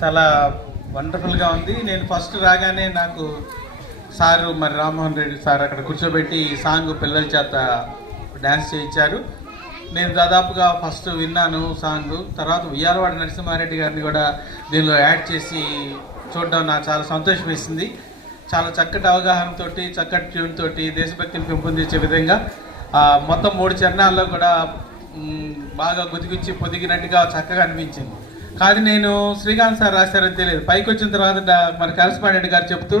చాలా వండర్ఫుల్గా ఉంది. నేను ఫస్ట్ రాగానే నాకు సారు మరి రామ్మోహన్ రెడ్డి సార్ అక్కడ కూర్చోబెట్టి ఈ సాంగ్ పిల్లల చేత డ్యాన్స్ చేయించారు. నేను దాదాపుగా ఫస్ట్ విన్నాను సాంగ్. తర్వాత ఉయ్యాలవాడ నరసింహారెడ్డి గారిని కూడా దీనిలో యాడ్ చేసి చూడడం నాకు చాలా సంతోషం వేసింది. చాలా చక్కటి అవగాహనతో, చక్కటి ట్యూన్ తోటి దేశభక్తిని పెంపొందించే విధంగా మొత్తం 3 చరణాల్లో కూడా బాగా గుదిగుచ్చి పొదిగినట్టుగా చక్కగా అనిపించింది. కానీ నేను శ్రీకాంత్ సార్ రాశారని తెలియదు. పైకి వచ్చిన తర్వాత మరి కరెస్పాండెంట్ గారు చెప్తూ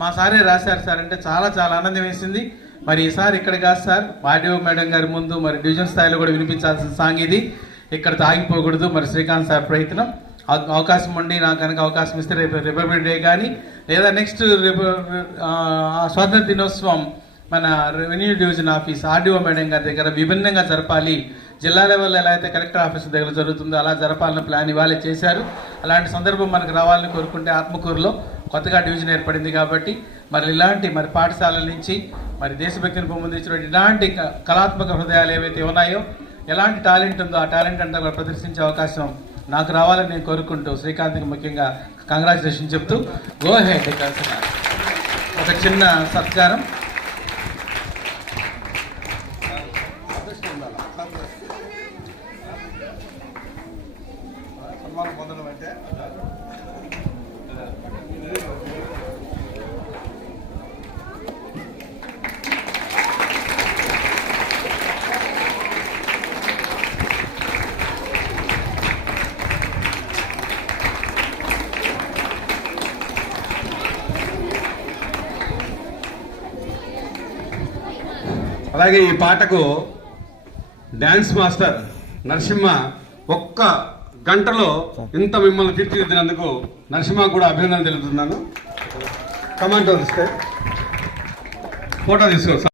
మా సారే రాశారు సార్ అంటే చాలా చాలా ఆనందం వేసింది. మరి ఈసారి ఇక్కడ కాదు సార్, ఆడియో మేడం గారి ముందు మరి డివిజన్ స్థాయిలో కూడా వినిపించాల్సిన సాంగ్ ఇది. ఇక్కడ తాగిపోకూడదు. మరి శ్రీకాంత్ సార్ ప్రయత్నం, అవకాశం ఉండి నాకు కనుక అవకాశం ఇస్తే రేపు రిపబ్లిక్ డే కానీ లేదా నెక్స్ట్ స్వాతంత్ర దినోత్సవం మన revenue division office RDO madam గారి దగ్గర విభిన్నంగా జరపాలి. జిల్లా లెవెల్లో ఎలా అయితే కలెక్టర్ ఆఫీస్ దగ్గర జరుగుతుందో అలా జరపాలని ప్లాన్ ఇవాళే చేశారు. అలాంటి సందర్భం మనకు రావాలని కోరుకుంటే ఆత్మకూరులో కొత్తగా డివిజన్ ఏర్పడింది కాబట్టి మరి ఇలాంటి మరి పాఠశాలల నుంచి మరి దేశభక్తిని పెంపొందించినటువంటి ఇలాంటి కళాత్మక హృదయాలు ఏవైతే ఉన్నాయో, ఎలాంటి టాలెంట్ ఉందో ఆ టాలెంట్ అంతా కూడా ప్రదర్శించే అవకాశం నాకు రావాలని నేను కోరుకుంటూ శ్రీకాంత్కి ముఖ్యంగా కంగ్రాచులేషన్ చెప్తూ గో హెడ్. ఒక చిన్న సత్కారం. అలాగే ఈ పాటకు డ్యాన్స్ మాస్టర్ నరసింహ ఒక్క గంటలో ఇంత మిమ్మల్ని తీర్చిదిద్దినందుకు నరసింహ కూడా అభినందన తెలుపుతున్నాను. కమాండ్ ఫోటో తీసుకో.